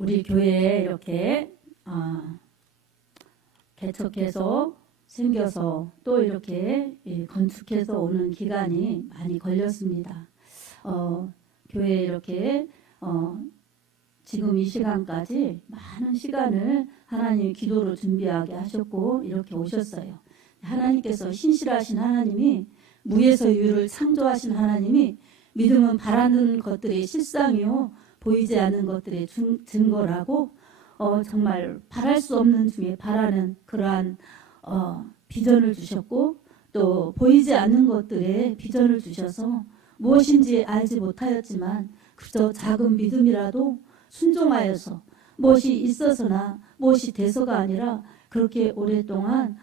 우리 교회에 이렇게 개척해서 생겨서 또 이렇게 건축해서 오는 기간이 많이 걸렸습니다. 교회에 이렇게 지금 이 시간까지 많은 시간을 하나님 기도로 준비하게 하셨고 이렇게 오셨어요. 하나님께서 신실하신 하나님이 무에서 유를 창조하신 하나님이 믿음은 바라는 것들의 실상이요 보이지 않는 것들의 증거라고 정말 바랄 수 없는 중에 바라는 그러한 비전을 주셨고 또 보이지 않는 것들의 비전을 주셔서 무엇인지 알지 못하였지만 그저 작은 믿음이라도 순종하여서 무엇이 있어서나 무엇이 돼서가 아니라 그렇게 오랫동안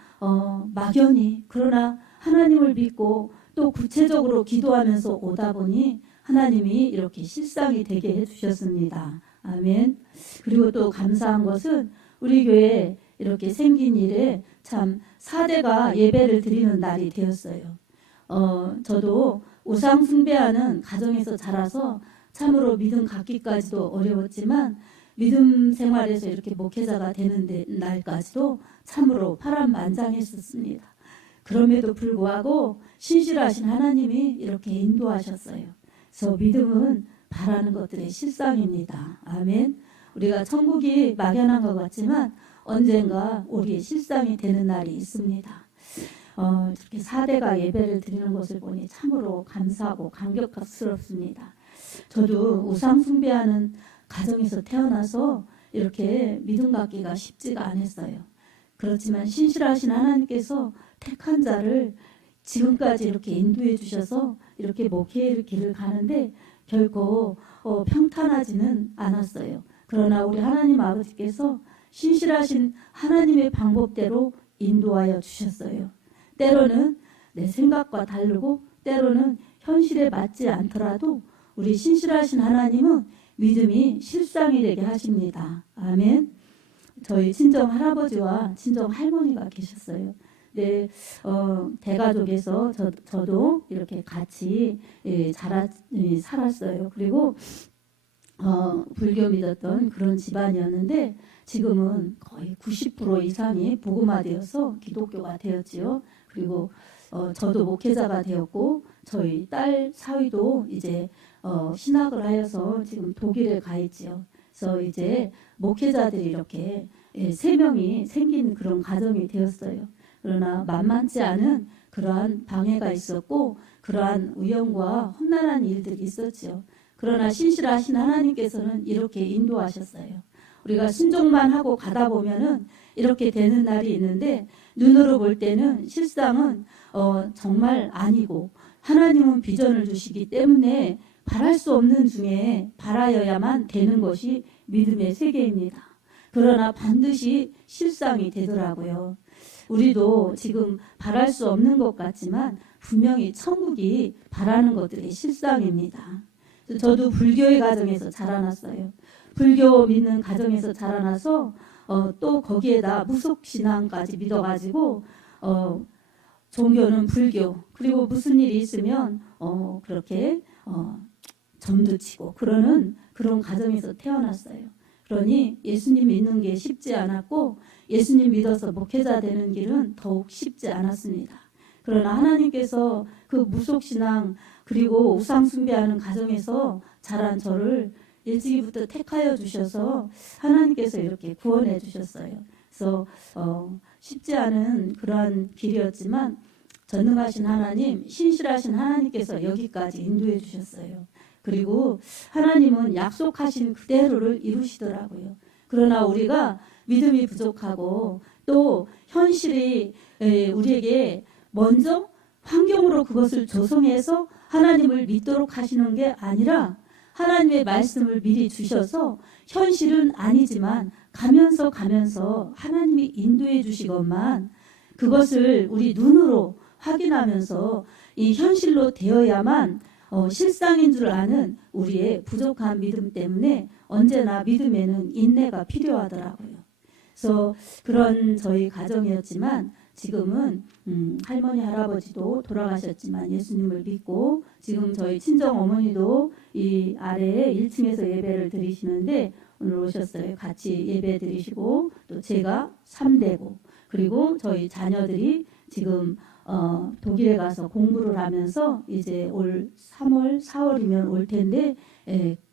막연히 그러나 하나님을 믿고 또 구체적으로 기도하면서 오다 보니 하나님이 이렇게 실상이 되게 해주셨습니다. 아멘. 그리고 또 감사한 것은 우리 교회에 이렇게 생긴 일에 참 4대가 예배를 드리는 날이 되었어요. 저도 우상 숭배하는 가정에서 자라서 참으로 믿음 갖기까지도 어려웠지만 믿음 생활에서 이렇게 목회자가 되는 날까지도 참으로 파란만장했었습니다. 그럼에도 불구하고 신실하신 하나님이 이렇게 인도하셨어요. 그래서 믿음은 바라는 것들의 실상입니다. 아멘. 우리가 천국이 막연한 것 같지만 언젠가 우리의 실상이 되는 날이 있습니다. 이렇게 4대가 예배를 드리는 것을 보니 참으로 감사하고 감격스럽습니다. 저도 우상 숭배하는 가정에서 태어나서 이렇게 믿음 갖기가 쉽지가 않았어요. 그렇지만 신실하신 하나님께서 택한 자를 지금까지 이렇게 인도해 주셔서 이렇게 목회의 길을 가는데 결코 평탄하지는 않았어요. 그러나 우리 하나님 아버지께서 신실하신 하나님의 방법대로 인도하여 주셨어요. 때로는 내 생각과 다르고 때로는 현실에 맞지 않더라도 우리 신실하신 하나님은 믿음이 실상이 되게 하십니다. 아멘. 저희 친정 할아버지와 친정 할머니가 계셨어요. 네, 대가족에서 저도 이렇게 같이 살았어요. 그리고 불교 믿었던 그런 집안이었는데 지금은 거의 90% 이상이 복음화되어서 기독교가 되었지요. 그리고 저도 목회자가 되었고 저희 딸 사위도 이제 신학을 하여서 지금 독일에 가 있지요. 그래서 이제 목회자들이 이렇게 3명이 생긴 그런 가정이 되었어요. 그러나 만만치 않은 그러한 방해가 있었고 그러한 위험과 험난한 일들이 있었죠. 그러나 신실하신 하나님께서는 이렇게 인도하셨어요. 우리가 순종만 하고 가다 보면은 이렇게 되는 날이 있는데 눈으로 볼 때는 실상은 정말 아니고 하나님은 비전을 주시기 때문에 바랄 수 없는 중에 바라여야만 되는 것이 믿음의 세계입니다. 그러나 반드시 실상이 되더라고요. 우리도 지금 바랄 수 없는 것 같지만 분명히 천국이 바라는 것들이 실상입니다. 저도 불교의 가정에서 자라났어요. 불교 믿는 가정에서 자라나서 또 거기에다 무속신앙까지 믿어가지고 종교는 불교 그리고 무슨 일이 있으면 그렇게 점도 치고 그러는 그런 가정에서 태어났어요. 그러니 예수님 믿는 게 쉽지 않았고 예수님 믿어서 목회자 되는 길은 더욱 쉽지 않았습니다. 그러나 하나님께서 그 무속신앙 그리고 우상 숭배하는 가정에서 자란 저를 일찍이부터 택하여 주셔서 하나님께서 이렇게 구원해 주셨어요. 그래서 쉽지 않은 그러한 길이었지만 전능하신 하나님, 신실하신 하나님께서 여기까지 인도해 주셨어요. 그리고 하나님은 약속하신 그대로를 이루시더라고요. 그러나 우리가 믿음이 부족하고 또 현실이 우리에게 먼저 환경으로 그것을 조성해서 하나님을 믿도록 하시는 게 아니라 하나님의 말씀을 미리 주셔서 현실은 아니지만 가면서 하나님이 인도해 주시건만 그것을 우리 눈으로 확인하면서 이 현실로 되어야만 실상인 줄 아는 우리의 부족한 믿음 때문에 언제나 믿음에는 인내가 필요하더라고요. 그래서 그런 저희 가정이었지만 지금은 할머니 할아버지도 돌아가셨지만 예수님을 믿고 지금 저희 친정 어머니도 이 아래에 1층에서 예배를 드리시는데 오늘 오셨어요. 같이 예배 드리시고 또 제가 3대고 그리고 저희 자녀들이 지금 독일에 가서 공부를 하면서 이제 올 3월 4월이면 올 텐데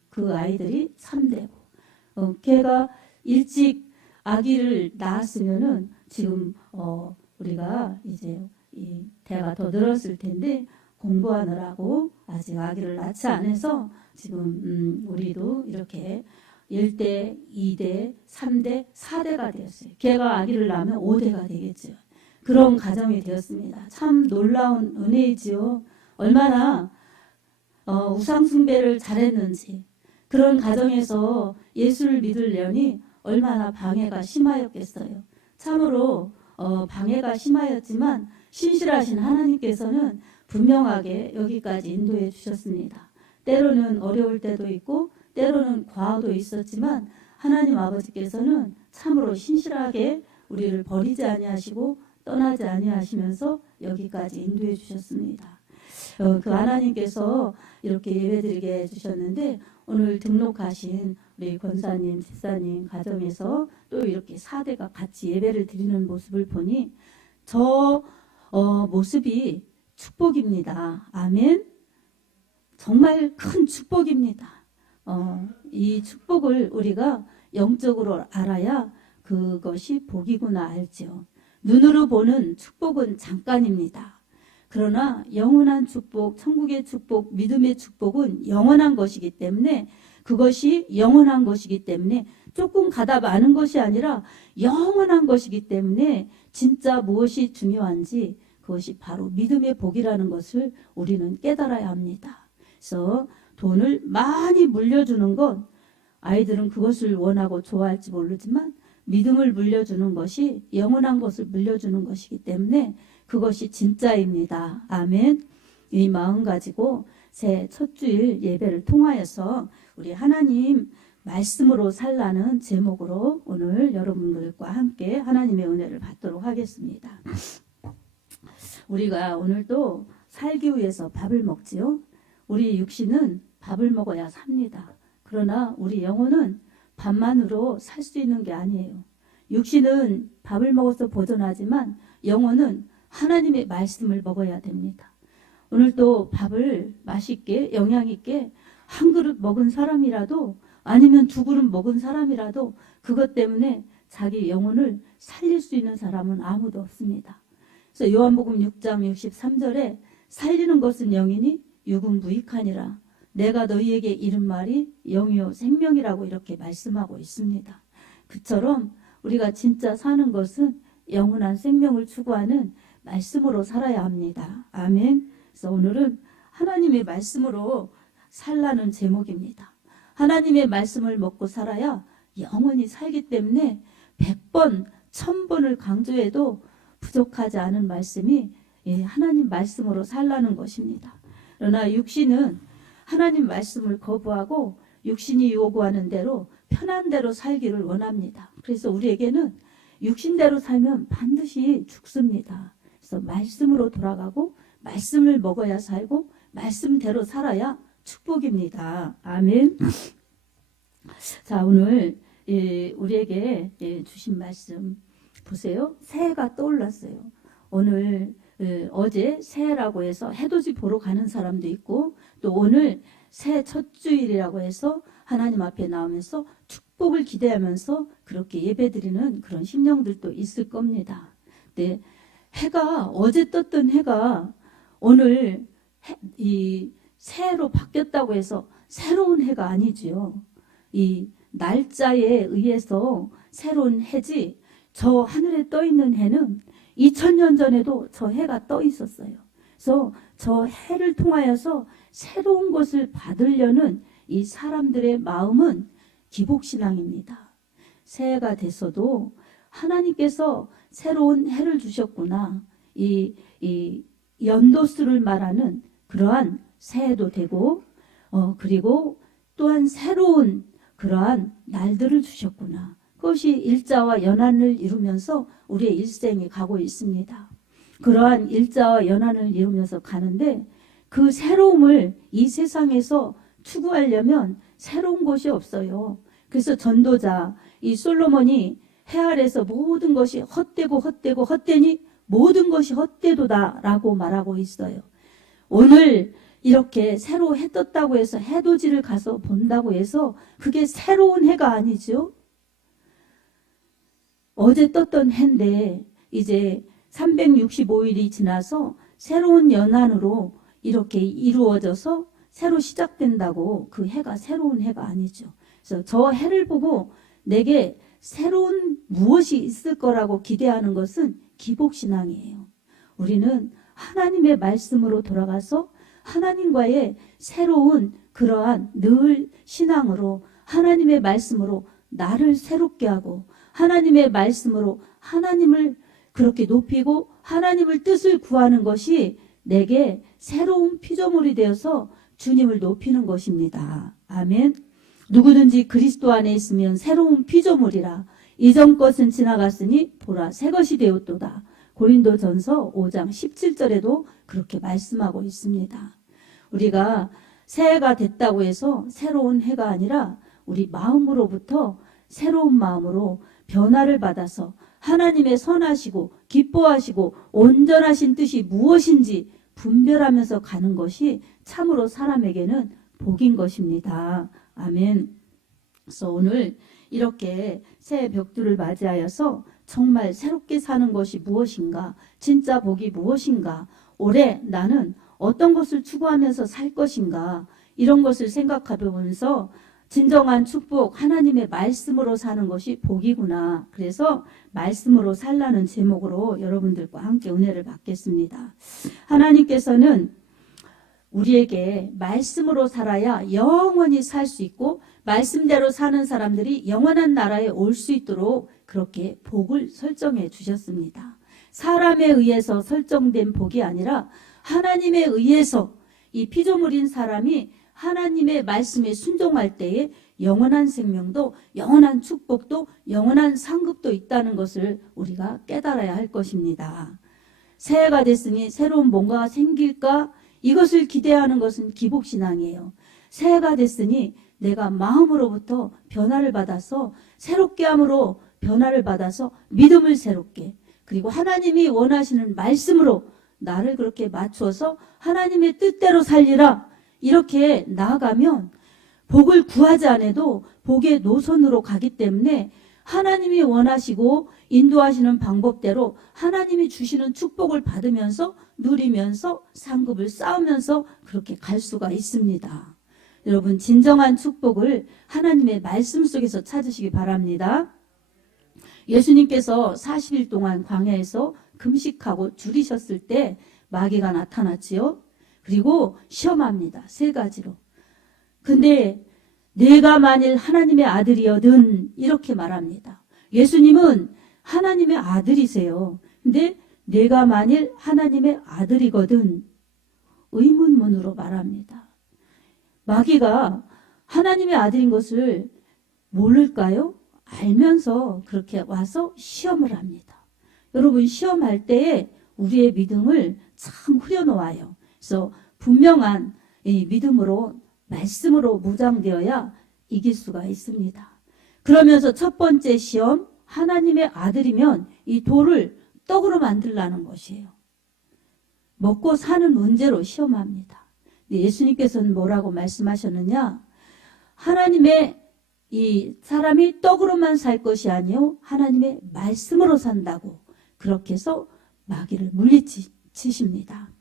그 아이들이 3대고 걔가 일찍 아기를 낳았으면은 지금 우리가 이제 이 대가 더 늘었을 텐데 공부하느라고 아직 아기를 낳지 않아서 지금 우리도 이렇게 1대, 2대, 3대, 4대가 되었어요. 걔가 아기를 낳으면 5대가 되겠죠. 그런 가정이 되었습니다. 참 놀라운 은혜이지요. 얼마나 우상 숭배를 잘했는지 그런 가정에서 예수를 믿으려니 얼마나 방해가 심하였겠어요. 참으로 방해가 심하였지만 신실하신 하나님께서는 분명하게 여기까지 인도해 주셨습니다. 때로는 어려울 때도 있고 때로는 과오도 있었지만 하나님 아버지께서는 참으로 신실하게 우리를 버리지 아니하시고 떠나지 아니하시면서 여기까지 인도해 주셨습니다. 그 하나님께서 이렇게 예배드리게 해주셨는데 오늘 등록하신 우리 권사님, 집사님 가정에서 또 이렇게 4대가 같이 예배를 드리는 모습을 보니 저 모습이 축복입니다. 아멘. 정말 큰 축복입니다. 이 축복을 우리가 영적으로 알아야 그것이 복이구나 알죠. 눈으로 보는 축복은 잠깐입니다. 그러나 영원한 축복, 천국의 축복, 믿음의 축복은 영원한 것이기 때문에 그것이 영원한 것이기 때문에 조금 가다 마는 것이 아니라 영원한 것이기 때문에 진짜 무엇이 중요한지 그것이 바로 믿음의 복이라는 것을 우리는 깨달아야 합니다. 그래서 돈을 많이 물려주는 건 아이들은 그것을 원하고 좋아할지 모르지만 믿음을 물려주는 것이 영원한 것을 물려주는 것이기 때문에 그것이 진짜입니다. 아멘. 이 마음 가지고 새 첫 주일 예배를 통하여서 우리 하나님 말씀으로 살라는 제목으로 오늘 여러분들과 함께 하나님의 은혜를 받도록 하겠습니다. 우리가 오늘도 살기 위해서 밥을 먹지요. 우리 육신은 밥을 먹어야 삽니다. 그러나 우리 영혼은 밥만으로 살 수 있는 게 아니에요. 육신은 밥을 먹어서 보존하지만 영혼은 하나님의 말씀을 먹어야 됩니다. 오늘도 밥을 맛있게 영양 있게 한 그릇 먹은 사람이라도 아니면 2그릇 먹은 사람이라도 그것 때문에 자기 영혼을 살릴 수 있는 사람은 아무도 없습니다. 그래서 요한복음 6장 63절에 살리는 것은 영이니 육은 무익하니라. 내가 너희에게 이른 말이 영이요 생명이라고 이렇게 말씀하고 있습니다. 그처럼 우리가 진짜 사는 것은 영원한 생명을 추구하는 말씀으로 살아야 합니다. 아멘. 그래서 오늘은 하나님의 말씀으로 살라는 제목입니다. 하나님의 말씀을 먹고 살아야 영원히 살기 때문에 100번, 1000번을 강조해도 부족하지 않은 말씀이 하나님 말씀으로 살라는 것입니다. 그러나 육신은 하나님 말씀을 거부하고 육신이 요구하는 대로 편한 대로 살기를 원합니다. 그래서 우리에게는 육신대로 살면 반드시 죽습니다. 그래서 말씀으로 돌아가고 말씀을 먹어야 살고 말씀대로 살아야 축복입니다. 아멘. 자, 오늘 우리에게 주신 말씀 보세요. 새해가 떠올랐어요. 오늘 어제 새해라고 해서 해돋이 보러 가는 사람도 있고 또 오늘 새해 첫 주일이라고 해서 하나님 앞에 나오면서 축복을 기대하면서 그렇게 예배드리는 그런 심령들도 있을 겁니다. 근데 해가 어제 떴던 해가 오늘 이 새해로 바뀌었다고 해서 새로운 해가 아니지요. 이 날짜에 의해서 새로운 해지 저 하늘에 떠 있는 해는 2000년 전에도 저 해가 떠 있었어요. 그래서 저 해를 통하여서 새로운 것을 받으려는 이 사람들의 마음은 기복신앙입니다. 새해가 됐어도 하나님께서 새로운 해를 주셨구나. 이 연도수를 말하는 그러한 새해도 되고 그리고 또한 새로운 그러한 날들을 주셨구나. 그것이 일자와 연한을 이루면서 우리의 일생이 가고 있습니다. 그러한 일자와 연한을 이루면서 가는데 그 새로움을 이 세상에서 추구하려면 새로운 것이 없어요. 그래서 전도자 이 솔로몬이 해 아래서 모든 것이 헛되고 헛되고 헛되니 모든 것이 헛되도다라고 말하고 있어요. 오늘 이렇게 새로 해 떴다고 해서 해돋이를 가서 본다고 해서 그게 새로운 해가 아니죠. 어제 떴던 해인데 이제 365일이 지나서 새로운 연한으로 이렇게 이루어져서 새로 시작된다고 그 해가 새로운 해가 아니죠. 그래서 저 해를 보고 내게 새로운 무엇이 있을 거라고 기대하는 것은 기복신앙이에요. 우리는 하나님의 말씀으로 돌아가서 하나님과의 새로운 그러한 늘 신앙으로 하나님의 말씀으로 나를 새롭게 하고 하나님의 말씀으로 하나님을 그렇게 높이고 하나님을 뜻을 구하는 것이 내게 새로운 피조물이 되어서 주님을 높이는 것입니다. 아멘. 누구든지 그리스도 안에 있으면 새로운 피조물이라. 이전 것은 지나갔으니 보라 새 것이 되었도다. 고린도전서 5장 17절에도 그렇게 말씀하고 있습니다. 우리가 새해가 됐다고 해서 새로운 해가 아니라 우리 마음으로부터 새로운 마음으로 변화를 받아서 하나님의 선하시고 기뻐하시고 온전하신 뜻이 무엇인지 분별하면서 가는 것이 참으로 사람에게는 복인 것입니다. 아멘. 그래서 오늘 이렇게 새해 벽두를 맞이하여서 정말 새롭게 사는 것이 무엇인가, 진짜 복이 무엇인가, 올해 나는 어떤 것을 추구하면서 살 것인가, 이런 것을 생각해 보면서 진정한 축복, 하나님의 말씀으로 사는 것이 복이구나. 그래서 말씀으로 살라는 제목으로 여러분들과 함께 은혜를 받겠습니다. 하나님께서는 우리에게 말씀으로 살아야 영원히 살 수 있고 말씀대로 사는 사람들이 영원한 나라에 올 수 있도록 그렇게 복을 설정해 주셨습니다. 사람에 의해서 설정된 복이 아니라 하나님에 의해서 이 피조물인 사람이 하나님의 말씀에 순종할 때에 영원한 생명도 영원한 축복도 영원한 상급도 있다는 것을 우리가 깨달아야 할 것입니다. 새해가 됐으니 새로운 뭔가가 생길까? 이것을 기대하는 것은 기복신앙이에요. 새해가 됐으니 내가 마음으로부터 변화를 받아서 새롭게 함으로 변화를 받아서 믿음을 새롭게 그리고 하나님이 원하시는 말씀으로 나를 그렇게 맞추어서 하나님의 뜻대로 살리라 이렇게 나아가면 복을 구하지 않아도 복의 노선으로 가기 때문에 하나님이 원하시고 인도하시는 방법대로 하나님이 주시는 축복을 받으면서 누리면서 상급을 쌓으면서 그렇게 갈 수가 있습니다. 여러분 진정한 축복을 하나님의 말씀 속에서 찾으시기 바랍니다. 예수님께서 40일 동안 광야에서 금식하고 줄이셨을 때 마귀가 나타났지요. 그리고 시험합니다. 3가지로. 근데 내가 만일 하나님의 아들이여든 이렇게 말합니다. 예수님은 하나님의 아들이세요. 근데 내가 만일 하나님의 아들이거든 의문문으로 말합니다. 마귀가 하나님의 아들인 것을 모를까요? 알면서 그렇게 와서 시험을 합니다. 여러분 시험할 때에 우리의 믿음을 참 후려놓아요. 그래서 분명한 이 믿음으로 말씀으로 무장되어야 이길 수가 있습니다. 그러면서 첫 번째 시험 하나님의 아들이면 이 돌을 떡으로 만들라는 것이에요. 먹고 사는 문제로 시험합니다. 예수님께서는 뭐라고 말씀하셨느냐? 하나님의 이 사람이 떡으로만 살 것이 아니요 하나님의 말씀으로 산다고 그렇게 해서 마귀를 물리치십니다.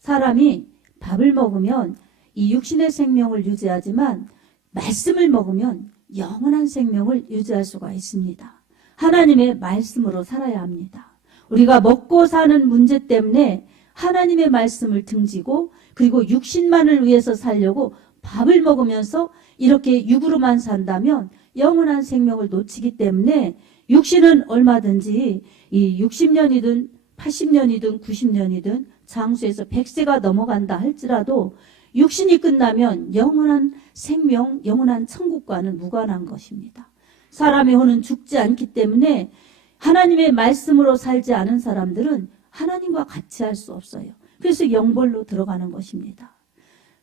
사람이 밥을 먹으면 이 육신의 생명을 유지하지만 말씀을 먹으면 영원한 생명을 유지할 수가 있습니다. 하나님의 말씀으로 살아야 합니다. 우리가 먹고 사는 문제 때문에 하나님의 말씀을 등지고 그리고 육신만을 위해서 살려고 밥을 먹으면서 이렇게 육으로만 산다면 영원한 생명을 놓치기 때문에 육신은 얼마든지 이 60년이든 80년이든 90년이든 장수에서 100세가 넘어간다 할지라도 육신이 끝나면 영원한 생명, 영원한 천국과는 무관한 것입니다. 사람의 혼은 죽지 않기 때문에 하나님의 말씀으로 살지 않은 사람들은 하나님과 같이 할 수 없어요. 그래서 영벌로 들어가는 것입니다.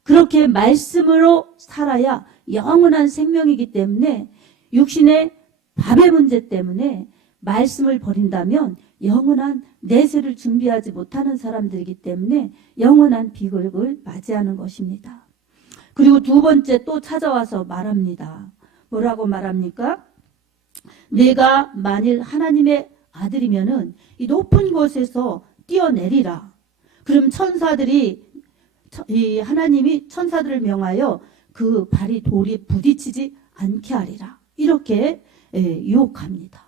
그렇게 말씀으로 살아야 영원한 생명이기 때문에 육신의 밥의 문제 때문에 말씀을 버린다면 영원한 내세를 준비하지 못하는 사람들이기 때문에 영원한 비극을 맞이하는 것입니다. 그리고 두 번째 또 찾아와서 말합니다. 뭐라고 말합니까? 내가 만일 하나님의 아들이면은 이 높은 곳에서 뛰어내리라. 그럼 천사들이 이 하나님이 천사들을 명하여 그 발이 돌에 부딪히지 않게 하리라. 이렇게 유혹합니다.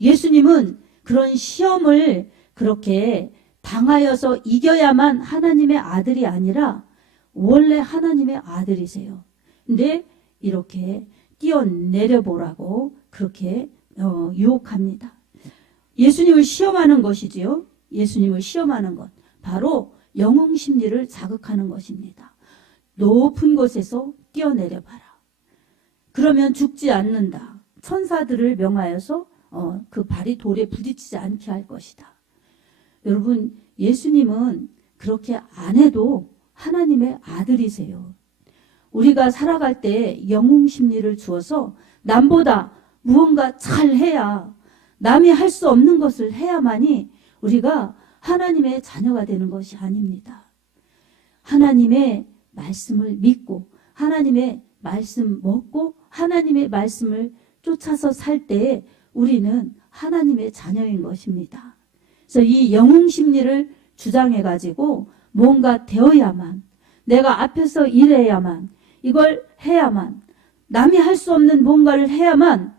예수님은 그런 시험을 그렇게 당하여서 이겨야만 하나님의 아들이 아니라 원래 하나님의 아들이세요. 근데 이렇게 뛰어내려 보라고 그렇게 유혹합니다. 예수님을 시험하는 것이지요. 예수님을 시험하는 것. 바로 영웅 심리를 자극하는 것입니다. 높은 곳에서 뛰어내려 봐라. 그러면 죽지 않는다. 천사들을 명하여서 그 발이 돌에 부딪히지 않게 할 것이다. 여러분, 예수님은 그렇게 안 해도 하나님의 아들이세요. 우리가 살아갈 때 영웅 심리를 주어서 남보다 무언가 잘해야, 남이 할 수 없는 것을 해야만이 우리가 하나님의 자녀가 되는 것이 아닙니다. 하나님의 말씀을 믿고 하나님의 말씀 먹고 하나님의 말씀을 쫓아서 살 때에 우리는 하나님의 자녀인 것입니다. 그래서 이 영웅 심리를 주장해 가지고 뭔가 되어야만, 내가 앞에서 일해야만, 이걸 해야만, 남이 할 수 없는 뭔가를 해야만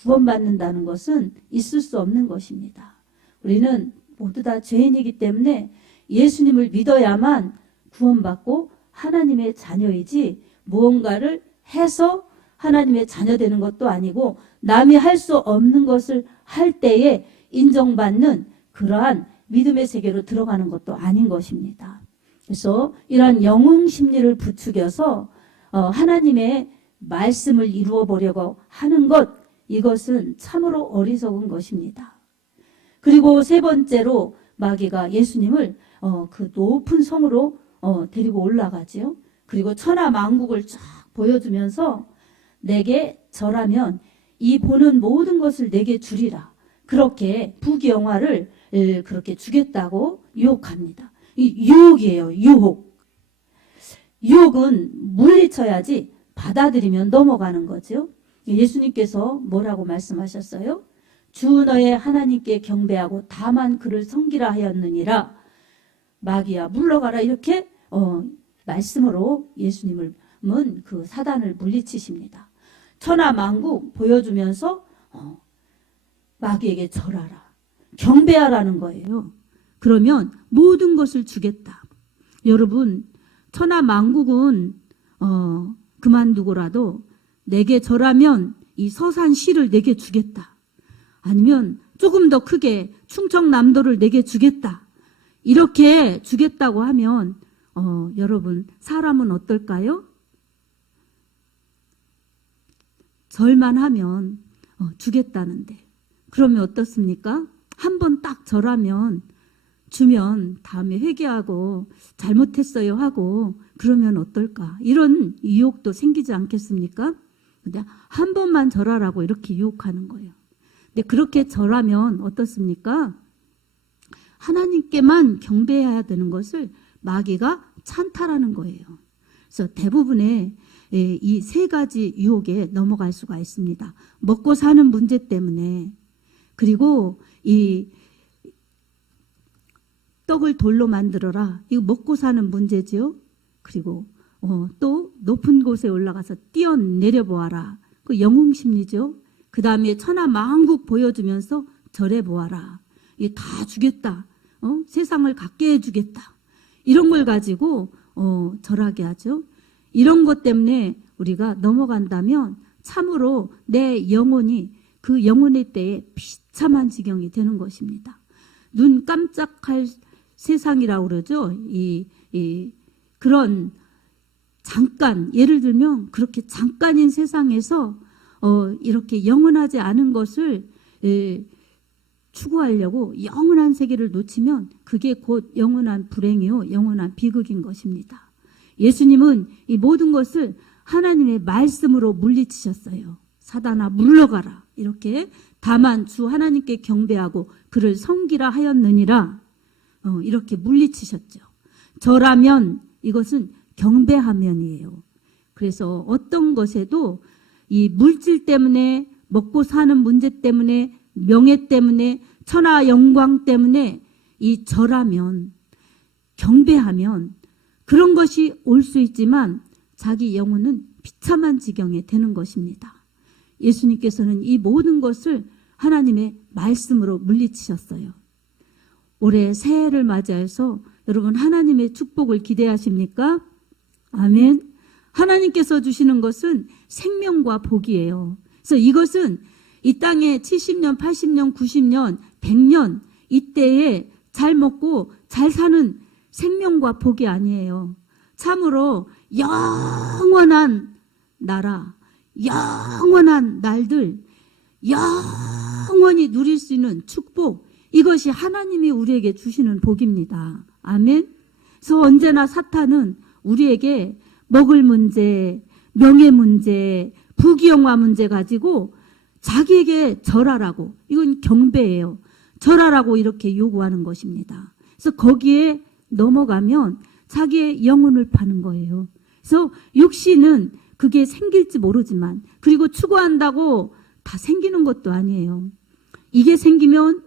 구원받는다는 것은 있을 수 없는 것입니다. 우리는 모두 다 죄인이기 때문에 예수님을 믿어야만 구원받고 하나님의 자녀이지, 무언가를 해서 하나님의 자녀 되는 것도 아니고 남이 할 수 없는 것을 할 때에 인정받는 그러한 믿음의 세계로 들어가는 것도 아닌 것입니다. 그래서 이러한 영웅 심리를 부추겨서 하나님의 말씀을 이루어 보려고 하는 것, 이것은 참으로 어리석은 것입니다. 그리고 세 번째로 마귀가 예수님을 그 높은 성으로 데리고 올라가지요. 그리고 천하 만국을 쫙 보여주면서 내게 절하면 이 보는 모든 것을 내게 주리라. 그렇게 부귀영화를 그렇게 주겠다고 유혹합니다. 이 유혹이에요. 유혹. 유혹은 물리쳐야지 받아들이면 넘어가는 거죠. 예수님께서 뭐라고 말씀하셨어요? 주 너의 하나님께 경배하고 다만 그를 섬기라 하였느니라. 마귀야 물러가라. 이렇게 말씀으로 예수님은 그 사단을 물리치십니다. 천하 만국 보여주면서 마귀에게 절하라. 경배하라는 거예요. 그러면 모든 것을 주겠다. 여러분, 천하 만국은 그만두고라도 내게 절하면 이 서산시를 내게 주겠다. 아니면 조금 더 크게 충청남도를 내게 주겠다. 이렇게 주겠다고 하면 여러분, 사람은 어떨까요? 절만 하면 주겠다는데, 그러면 어떻습니까? 한번 딱 절하면 주면 다음에 회개하고 잘못했어요 하고 그러면 어떨까? 이런 유혹도 생기지 않겠습니까? 근데 한 번만 절하라고 이렇게 유혹하는 거예요. 근데 그렇게 절하면 어떻습니까? 하나님께만 경배해야 되는 것을 마귀가 찬탈하는 거예요. 그래서 대부분의 이 세 가지 유혹에 넘어갈 수가 있습니다. 먹고 사는 문제 때문에, 그리고 이 떡을 돌로 만들어라. 이거 먹고 사는 문제지요. 그리고 또 높은 곳에 올라가서 뛰어내려 보아라. 그 영웅 심리죠. 그 다음에 천하 만국 보여주면서 절해 보아라. 이게 다 주겠다. 세상을 갖게 해주겠다. 이런 걸 가지고 절하게 하죠. 이런 것 때문에 우리가 넘어간다면 참으로 내 영혼이 그 영혼의 때에 비참한 지경이 되는 것입니다. 눈 깜짝할 세상이라고 그러죠. 그런 잠깐, 예를 들면 그렇게 잠깐인 세상에서 이렇게 영원하지 않은 것을 추구하려고 영원한 세계를 놓치면 그게 곧 영원한 불행이요 영원한 비극인 것입니다. 예수님은 이 모든 것을 하나님의 말씀으로 물리치셨어요. 사단아 물러가라 이렇게 다만 주 하나님께 경배하고 그를 섬기라 하였느니라 이렇게 물리치셨죠. 저라면 이것은 경배하면이에요. 그래서 어떤 것에도 이 물질 때문에 먹고 사는 문제 때문에 명예 때문에 천하 영광 때문에 이 절하면 경배하면 그런 것이 올 수 있지만 자기 영혼은 비참한 지경에 되는 것입니다. 예수님께서는 이 모든 것을 하나님의 말씀으로 물리치셨어요. 올해 새해를 맞이해서 여러분 하나님의 축복을 기대하십니까? 아멘. 하나님께서 주시는 것은 생명과 복이에요. 그래서 이것은 이 땅에 70년, 80년, 90년, 100년 이때에 잘 먹고 잘 사는 생명과 복이 아니에요. 참으로 영원한 나라, 영원한 날들, 영원히 누릴 수 있는 축복, 이것이 하나님이 우리에게 주시는 복입니다. 아멘. 그래서 언제나 사탄은 우리에게 먹을 문제, 명예 문제, 부귀영화 문제 가지고 자기에게 절하라고, 이건 경배예요. 절하라고 이렇게 요구하는 것입니다. 그래서 거기에 넘어가면 자기의 영혼을 파는 거예요. 그래서 육신은 그게 생길지 모르지만, 그리고 추구한다고 다 생기는 것도 아니에요. 이게 생기면,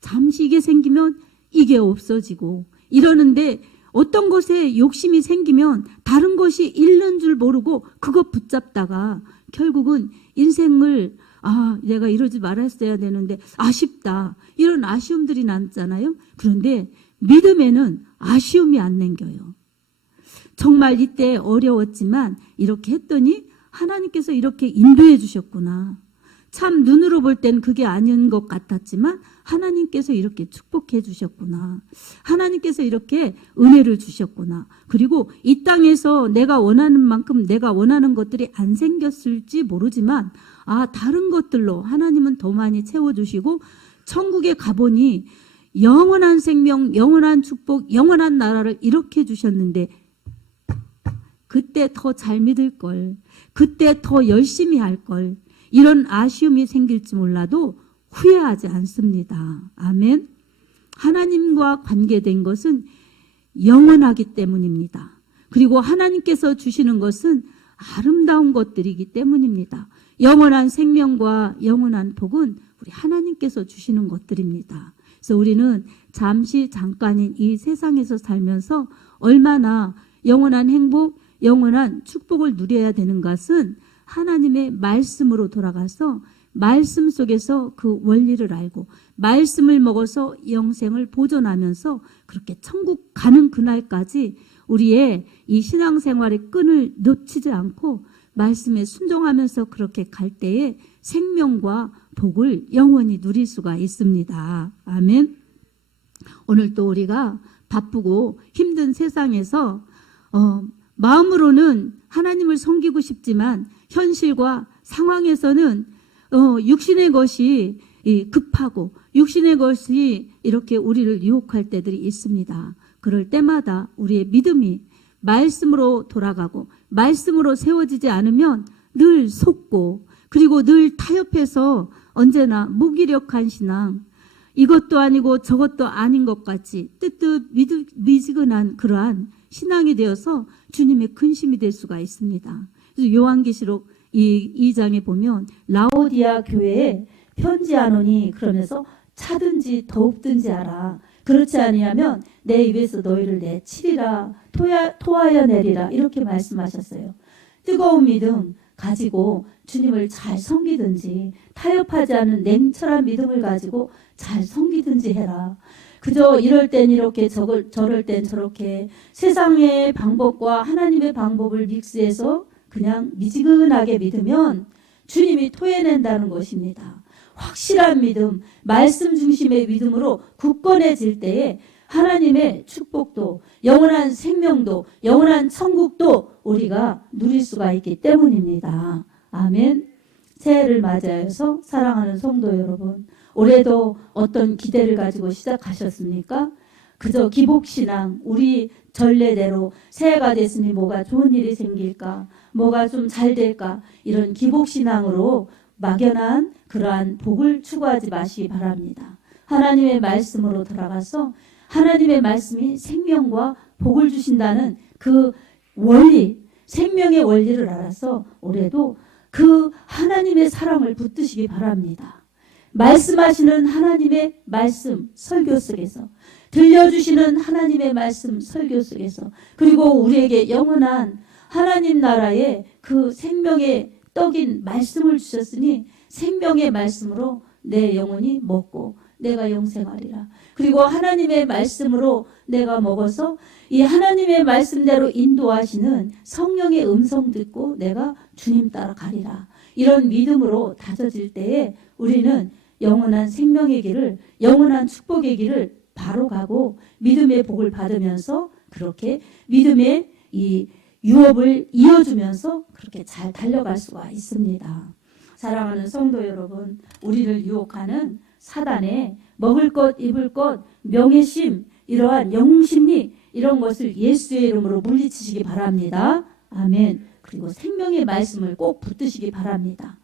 잠시 이게 생기면 이게 없어지고 이러는데, 어떤 것에 욕심이 생기면 다른 것이 잃는 줄 모르고 그거 붙잡다가 결국은 인생을 내가 이러지 말았어야 되는데 아쉽다, 이런 아쉬움들이 남잖아요. 그런데 믿음에는 아쉬움이 안 남겨요. 정말 이때 어려웠지만 이렇게 했더니 하나님께서 이렇게 인도해 주셨구나. 참 눈으로 볼 땐 그게 아닌 것 같았지만 하나님께서 이렇게 축복해 주셨구나. 하나님께서 이렇게 은혜를 주셨구나. 그리고 이 땅에서 내가 원하는 만큼 내가 원하는 것들이 안 생겼을지 모르지만 다른 것들로 하나님은 더 많이 채워주시고 천국에 가보니 영원한 생명, 영원한 축복, 영원한 나라를 이렇게 주셨는데 그때 더 잘 믿을 걸, 그때 더 열심히 할 걸, 이런 아쉬움이 생길지 몰라도 후회하지 않습니다. 아멘. 하나님과 관계된 것은 영원하기 때문입니다. 그리고 하나님께서 주시는 것은 아름다운 것들이기 때문입니다. 영원한 생명과 영원한 복은 우리 하나님께서 주시는 것들입니다. 그래서 우리는 잠깐인 이 세상에서 살면서 얼마나 영원한 행복, 영원한 축복을 누려야 되는 것은 하나님의 말씀으로 돌아가서 말씀 속에서 그 원리를 알고 말씀을 먹어서 영생을 보존하면서 그렇게 천국 가는 그날까지 우리의 이 신앙생활의 끈을 놓치지 않고 말씀에 순종하면서 그렇게 갈 때에 생명과 복을 영원히 누릴 수가 있습니다. 아멘. 오늘 또 우리가 바쁘고 힘든 세상에서 마음으로는 하나님을 섬기고 싶지만 현실과 상황에서는 육신의 것이 급하고 육신의 것이 이렇게 우리를 유혹할 때들이 있습니다. 그럴 때마다 우리의 믿음이 말씀으로 돌아가고 말씀으로 세워지지 않으면 늘 속고, 그리고 늘 타협해서 언제나 무기력한 신앙, 이것도 아니고 저것도 아닌 것 같이 뜨뜻미지근한 그러한 신앙이 되어서 주님의 근심이 될 수가 있습니다. 그래서 요한계시록 2장에 보면 라오디아 교회에 편지하노니 그러면서 차든지 더웁든지 하라. 그렇지 아니하면 내 입에서 너희를 내치리라, 토하여 내리라, 이렇게 말씀하셨어요. 뜨거운 믿음 가지고 주님을 잘 섬기든지, 타협하지 않은 냉철한 믿음을 가지고 잘 섬기든지 해라. 그저 이럴 땐 이렇게 저럴 땐 저렇게 세상의 방법과 하나님의 방법을 믹스해서 그냥 미지근하게 믿으면 주님이 토해낸다는 것입니다. 확실한 믿음, 말씀 중심의 믿음으로 굳건해질 때에 하나님의 축복도, 영원한 생명도, 영원한 천국도 우리가 누릴 수가 있기 때문입니다. 아멘. 새해를 맞이하여서 사랑하는 성도 여러분, 올해도 어떤 기대를 가지고 시작하셨습니까? 그저 기복신앙, 우리 전례대로 새해가 됐으니 뭐가 좋은 일이 생길까, 뭐가 좀 잘 될까, 이런 기복신앙으로 막연한 그러한 복을 추구하지 마시기 바랍니다. 하나님의 말씀으로 돌아가서 하나님의 말씀이 생명과 복을 주신다는 그 원리, 생명의 원리를 알아서 올해도 그 하나님의 사랑을 붙드시기 바랍니다. 말씀하시는 하나님의 말씀 설교 속에서, 들려주시는 하나님의 말씀 설교 속에서, 그리고 우리에게 영원한 하나님 나라의 그 생명의 떡인 말씀을 주셨으니 생명의 말씀으로 내 영혼이 먹고 내가 영생하리라. 그리고 하나님의 말씀으로 내가 먹어서 이 하나님의 말씀대로 인도하시는 성령의 음성 듣고 내가 주님 따라가리라. 이런 믿음으로 다져질 때에 우리는 영원한 생명의 길을, 영원한 축복의 길을 바로 가고 믿음의 복을 받으면서 그렇게 믿음의 이 유업을 이어주면서 그렇게 잘 달려갈 수가 있습니다. 사랑하는 성도 여러분, 우리를 유혹하는 사단의 먹을 것, 입을 것, 명예심, 이러한 영웅심리, 이런 것을 예수의 이름으로 물리치시기 바랍니다. 아멘. 그리고 생명의 말씀을 꼭 붙드시기 바랍니다.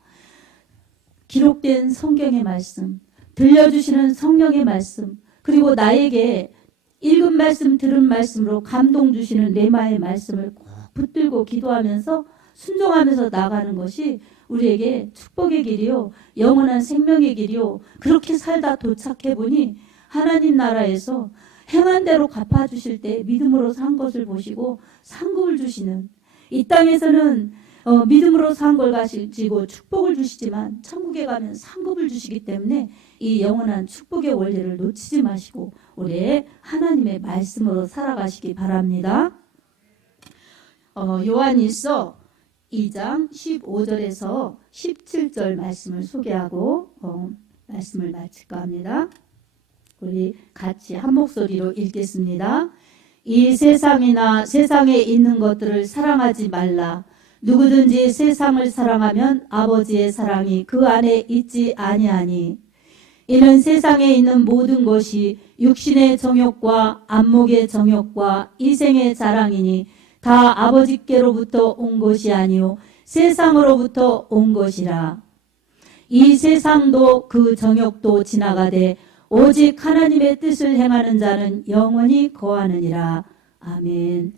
기록된 성경의 말씀, 들려주시는 성령의 말씀, 그리고 나에게 읽은 말씀, 들은 말씀으로 감동 주시는 레마의 말씀을 꼭 붙들고 기도하면서 순종하면서 나가는 것이 우리에게 축복의 길이요, 영원한 생명의 길이요, 그렇게 살다 도착해 보니 하나님 나라에서 행한 대로 갚아주실 때 믿음으로 산 것을 보시고 상급을 주시는, 이 땅에서는 믿음으로 산 걸 가지고 축복을 주시지만 천국에 가면 상급을 주시기 때문에 이 영원한 축복의 원리를 놓치지 마시고 올해 하나님의 말씀으로 살아가시기 바랍니다. 요한일서 2장 15절에서 17절 말씀을 소개하고 말씀을 마칠까 합니다. 우리 같이 한 목소리로 읽겠습니다. 이 세상이나 세상에 있는 것들을 사랑하지 말라. 누구든지 세상을 사랑하면 아버지의 사랑이 그 안에 있지 아니하니. 이는 세상에 있는 모든 것이 육신의 정욕과 안목의 정욕과 이생의 자랑이니 다 아버지께로부터 온 것이 아니요 세상으로부터 온 것이라. 이 세상도 그 정욕도 지나가되 오직 하나님의 뜻을 행하는 자는 영원히 거하느니라. 아멘.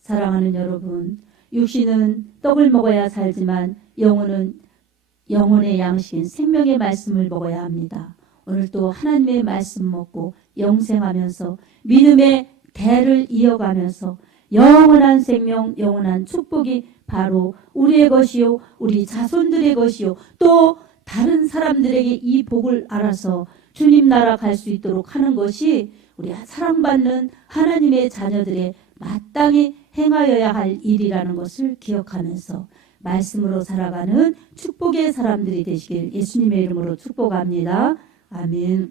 사랑하는 여러분, 육신은 떡을 먹어야 살지만 영혼은 영혼의 양식인 생명의 말씀을 먹어야 합니다. 오늘 또 하나님의 말씀 먹고 영생하면서 믿음의 대를 이어가면서 영원한 생명, 영원한 축복이 바로 우리의 것이요, 우리 자손들의 것이요, 또 다른 사람들에게 이 복을 알아서 주님 나라 갈 수 있도록 하는 것이 우리 사랑받는 하나님의 자녀들의 마땅히 행하여야 할 일이라는 것을 기억하면서 말씀으로 살아가는 축복의 사람들이 되시길 예수님의 이름으로 축복합니다. 아멘.